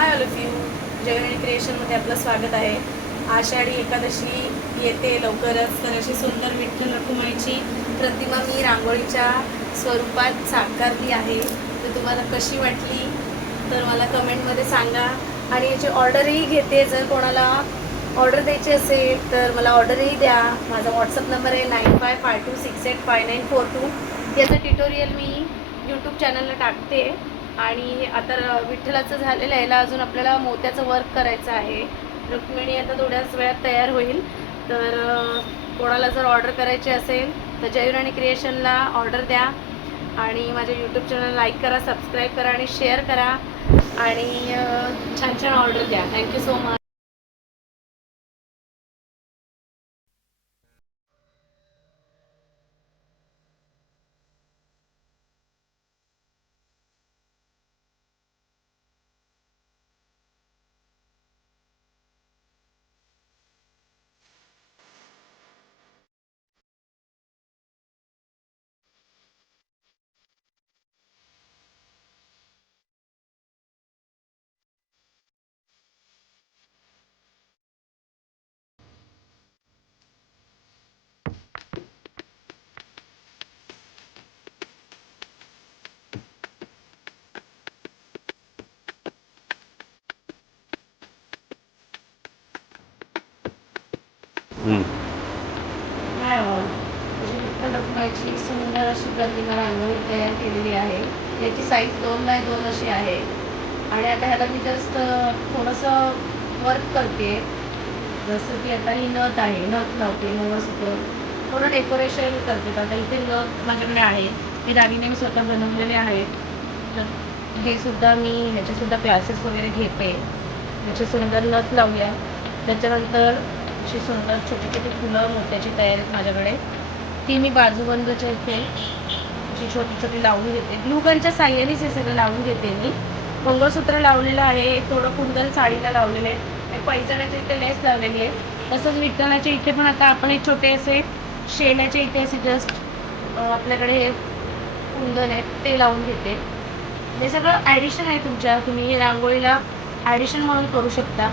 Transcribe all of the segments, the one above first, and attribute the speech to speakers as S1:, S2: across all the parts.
S1: Hi all of you. Jagan क्रिएशनमध्ये आपलं स्वागत आहे. आषाढी एकादशी येते लवकरच तर अशी सुंदर विठ्ठल रखुमाईची प्रतिमा मी रांगोळीच्या स्वरूपात साकारली आहे. तर तुम्हाला कशी वाटली? तर मला कमेंटमध्ये सांगा. आणि याची ऑर्डरही घेते. जर कोणाला ऑर्डर द्यायची असेल तर मला ऑर्डरही द्या. माझा व्हॉट्सअप नंबर आहे nine five five two six eight five nine four two. याचं ट्युटोरियल मी यूट्यूब चॅनलला टाकते. आणि आता विठ्ठलाचं झालेलं आहे याला अजून आपल्याला मोत्याचं वर्क करायचं आहे. रुक्मिणी आता थोड्याच वेळात तयार होईल. तर कोणाला जर ऑर्डर करायची असेल तर जयूर आणि क्रिएशनला ऑर्डर द्या. आणि माझ्या यूट्यूब चॅनल लाईक करा सबस्क्राईब करा आणि शेअर करा. आणि छान छान ऑर्डर द्या. थँक्यू सो मच
S2: हम्म.
S1: सुंदर अशी प्रतिमा रांगोळी तयार केलेली आहे याची साईज दोन बाय दोन अशी आहे आणि आता ह्याला मी जस्ट थोडंसं वर्क करते जसं की आता ही नथ आहे नथ लावते मंगळसूत्र थोडं डेकोरेशन करते आता इथे नथ माझ्याकडे आहे मी दागिने मी स्वतः बनवलेले आहेत तर हे सुद्धा मी ह्याचे सुद्धा क्लासेस वगैरे घेते ह्याचे सुंदर नथ लावूया त्याच्यानंतर अशी सुंदर छोटी छोटी फुलं मोत्याची तयारी आहेत माझ्याकडे. ती मी बाजूबंदच्या इथे अशी छोटी छोटी लावून घेते. ग्लुगनच्या साह्यानेच हे सगळं लावून घेते मी. मंगळसूत्र लावलेलं आहे. थोडं कुंदन साडीला लावलेलं आहे. पैजणाच्या इथे लेस लावलेली आहे. तसंच विठ्ठलाच्या इथे पण आता आपण एक छोटे असे शेणाच्या इथे असे जस्ट आपल्याकडे हे कुंदन आहे ते लावून घेते. हे सगळं ॲडिशन आहे तुमच्या. तुम्ही हे रांगोळीला ॲडिशन म्हणून करू शकता.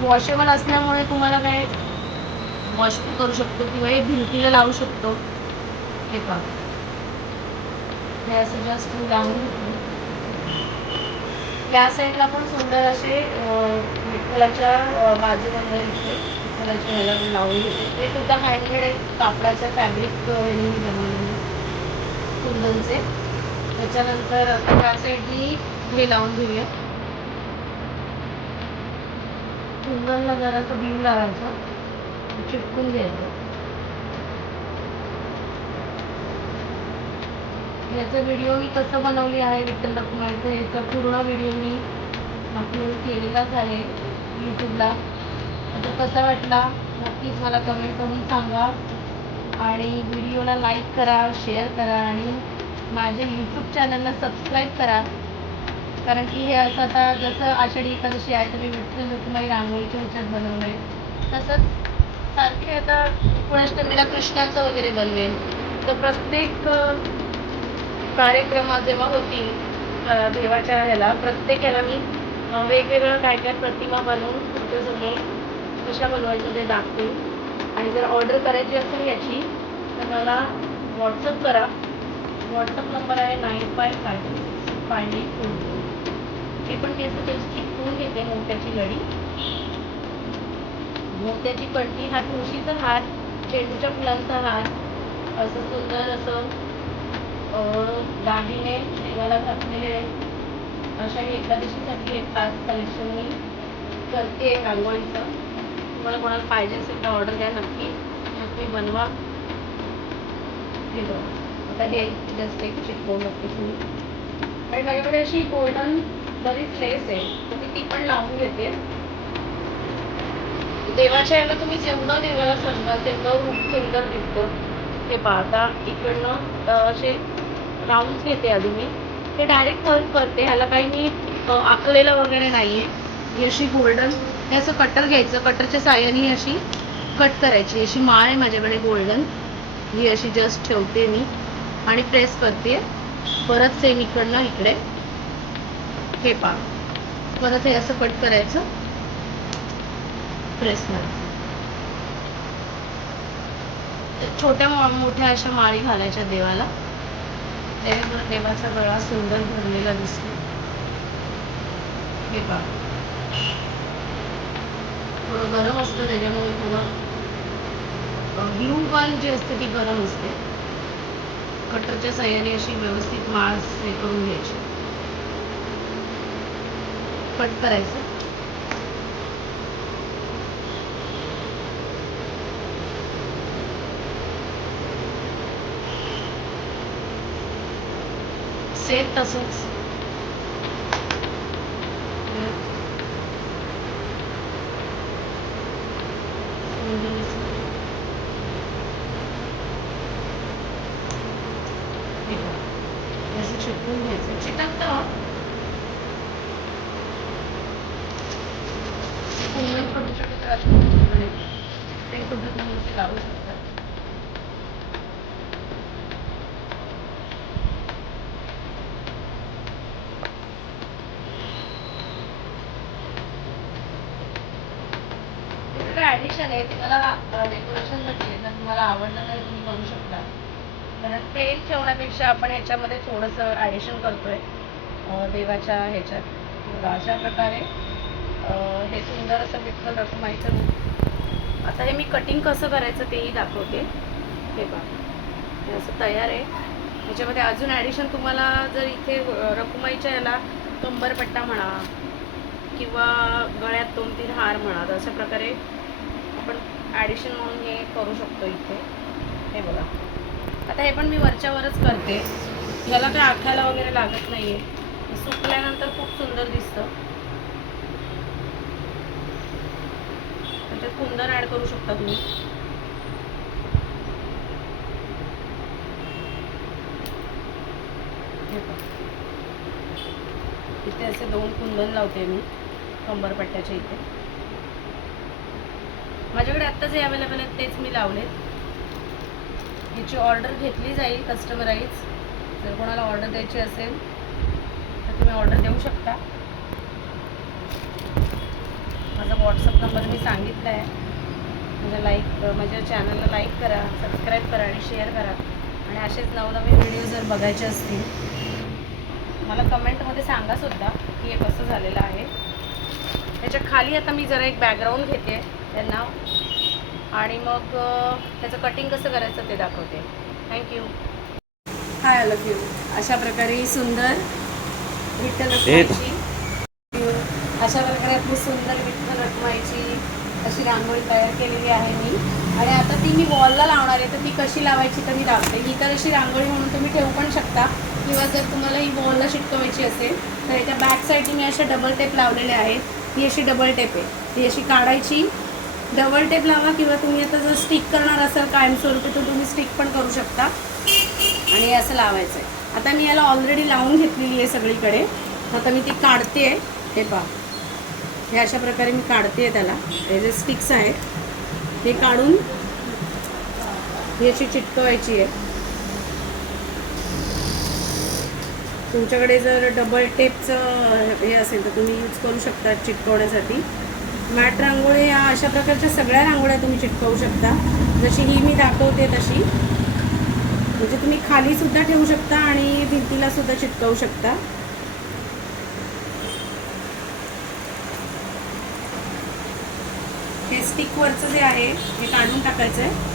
S1: वॉशेबल असल्यामुळे तुम्हाला काय वॉश करू शकतो किंवा हे भिंतीला लावू शकतो. हे पहा. हे असं जास्त लावून त्या साईडला पण सुंदर असे विठ्ठलाच्या बाजूला इथे विठ्ठलाच्या ह्याला पण लावून घेते. ते सुद्धा हँडमेड आहे कापडाच्या फॅब्रिक बनवलेले कुंदनचे. त्याच्यानंतर आता त्या साईडनी हे लावून घेऊया. कुंदनला जरासं बीम लावायचं. चिटकून घ्यायचं. याचा व्हिडिओ मी कसं बनवली आहे विठ्ठल रखुमाईचं. याचा पूर्ण व्हिडिओ मी अपलोड केलेलाच आहे यूट्यूबला आता कसा वाटला? नक्कीच मला कमेंट करून सांगा. आणि व्हिडिओला लाईक करा शेअर करा आणि माझ्या यूट्यूब चॅनलला सबस्क्राईब करा. कारण की हे असं आता जसं आषाढी एकादशी आहे तर मी विठ्ठल रुक्माई रांगोळीच्या ह्याच्यात बनवलं. आहे तसंच सारखे आता गणेशटमीला कृष्णाचं वगैरे बनवेन. तर प्रत्येक कार्यक्रम जेव्हा होतील देवाच्या ह्याला प्रत्येक ह्याला मी वेगवेगळं काय काय प्रतिमा बनवून तुमच्यासमोर कशा बनवायचं ते दाखते आणि जर ऑर्डर करायची असेल याची तर मला व्हॉट्सअप करा. व्हॉट्सअप नंबर आहे nine five five five eight two. हे पण केस असं घेते मोत्याची लढी. मोत्याची पट्टी हा तुळशीचा हार चेंडूच्या फुलांचा हार असं सुंदर असं दागिने देवाला घातलेले अशा एकादशीसाठी एक खास कलेक्शन मी करते रांगोळीचं तुम्हाला कोणाला पाहिजे असेल तर ऑर्डर द्या नक्की. तुम्ही बनवा. आता हे जस्ट एक चिटकवून नक्की तुम्ही आणि माझ्याकडे अशी गोल्डन बरीच लेस आहे तर मी ती पण लावून घेते. देवाच्या याला तुम्ही जेवढं देवाला सांगाल तेवढं रूप सुंदर दिसतं हे पाहता इकडनं असे राऊंड घेते आधी मी. ते डायरेक्ट टर्न करते ह्याला काही मी आकलेलं आखलेलं वगैरे नाही आहे ही अशी गोल्डन हे असं कटर घ्यायचं कटरच्या साह्याने ही अशी कट करायची. अशी माळ आहे माझ्याकडे गोल्डन ही अशी जस्ट ठेवते मी. आणि प्रेस करते. परत सेम इकडनं इकडे. हे पहा. परत हे असं कट करायचं. प्रेस छोट्या मोठ्या अशा माळी घालायच्या देवाला. त्यामुळे देवाचा गळा सुंदर भरलेला दिसतो. हे पहा. थोडं गरम असतं त्याच्यामुळे थोडं ग्लू गन जी असते ती गरम असते. कटरच्या सहाय्याने अशी व्यवस्थित माळ हे करून घ्यायची. कट करायचं सेम तसंच हे बघा. हे असं चिटकून घ्यायचं चिटकतं पूर्ण छोटे ते कुठं तुम्ही लावू शकता ऍडिशन आहे तुम्हाला डेकोरेशनसाठी जर तुम्हाला आवडलं तर तुम्ही करू शकता. कारण पेन ठेवण्यापेक्षा आपण ह्याच्यामध्ये थोडंसं ॲडिशन करतोय देवाच्या ह्याच्यात. अशा प्रकारे हे सुंदर असं विठ्ठल रखुमाईचं रूप. आता हे मी कटिंग कसं करायचं तेही दाखवते. हे बघा. हे असं तयार आहे. ह्याच्यामध्ये अजून ॲडिशन तुम्हाला जर इथे अं, रखुमाईच्या याला कंबरपट्टा म्हणा किंवा गळ्यात दोन तीन हार म्हणा तर अशा प्रकारे आपण ॲडिशन म्हणून हे करू शकतो इथे. हे बघा. आता हे पण मी वरच्यावरच करते. याला काय आखायला वगैरे लागत नाही आहे सुकल्यानंतर खूप सुंदर दिसतं सुंदर ॲड करू शकता तुम्ही इथे असे दोन कुंदन लावते मी कंबरपट्ट्याच्या इथे. माझ्याकडे आत्ता जे अवेलेबल आहेत तेच मी लावलेत. याची ऑर्डर घेतली जाईल कस्टमराईज जर कोणाला ऑर्डर द्यायची असेल तर तुम्ही ऑर्डर देऊ शकता. माझा व्हॉट्सअप नंबर मी सांगितला आहे म्हणजे लाईक माझ्या चॅनलला लाईक करा सबस्क्राईब करा आणि शेअर करा. आणि असेच नवनवीन व्हिडिओ जर बघायचे असतील मला कमेंटमध्ये सांगा सुद्धा की हे कसं झालेलं आहे. त्याच्याखाली आता मी जरा एक बॅकग्राऊंड घेते त्यांना. आणि मग त्याचं कटिंग कसं करायचं ते दाखवते. Thank you hi I love you अशा प्रकारे सुंदर विठ्ठल
S2: हे-
S1: अशा प्रकारे आपली सुंदर विठ्ठल रखुमाईची अशी रांगोळी तयार केलेली आहे मी. आणि आता ती मी वॉलला लावणार आहे. तर ती कशी लावायची तर मी दाखवते. ही तर अशी रांगोळी म्हणून तुम्ही ठेवू पण शकता. किंवा जर तुम्हाला ही वॉलला शिटकवायची असेल तर याच्या बॅक साईडने मी अशा डबल टेप लावलेले आहेत. ही अशी डबल टेप आहे. ती अशी काढायची. डबल टेप लावा किंवा तुम्ही आता जर स्टिक करणार असाल कायमस्वरूपी तर तुम्ही स्टिक पण करू शकता. आणि असं लावायचं आहे आता मी याला ऑलरेडी लावून घेतलेली आहे सगळीकडे. आता मी ती काढते हे पहा. हे अशा प्रकारे मी काढते आहे त्याला. हे जे स्टिक्स आहेत हे काढून ही अशी चिटकवायची आहे. तुमच्याकडे जर डबल टेपचं हे असेल तर तुम्ही यूज करू शकता चिटकवण्यासाठी. मॅट रांगोळी या अशा प्रकारच्या सगळ्या रांगोळ्या तुम्ही चिटकवू शकता. जशी ही मी दाखवते तशी. म्हणजे तुम्ही खालीसुद्धा ठेवू शकता आणि भिंतीलासुद्धा चिटकवू शकता. स्टिकवरचं जे आहे हे काढून टाकायचं आहे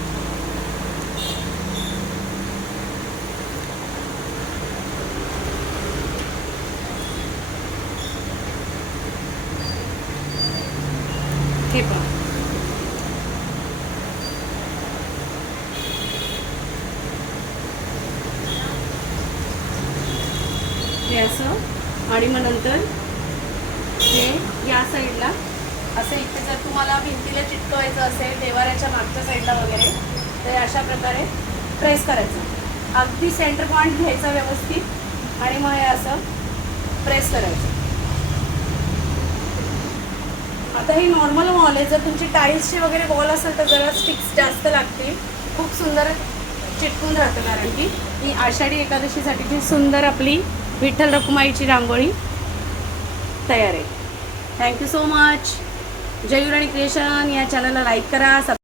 S1: हे पण हे असं. आणि मग नंतर हे या साईडला असं इथे जर तुम्हाला भिंतीला चिटकवायचं असेल देवाऱ्याच्या मागच्या साईडला वगैरे तर अशा प्रकारे प्रेस करायचं. अगदी सेंटर पॉईंट घ्यायचा व्यवस्थित आणि मग हे असं प्रेस करायचं. आता ही नॉर्मल वॉल आहे. जर तुमची टाईल्सचे वगैरे वॉल असेल तर जरा स्टिक्स जास्त लागतील. खूप सुंदर चिटकून राहतं कारण की ही आषाढी एकादशीसाठीची सुंदर आपली विठ्ठल रखुमाईची रांगोळी तयार आहे. Thank you so much Jai Yurani creation या चॅनलला लाईक करा सब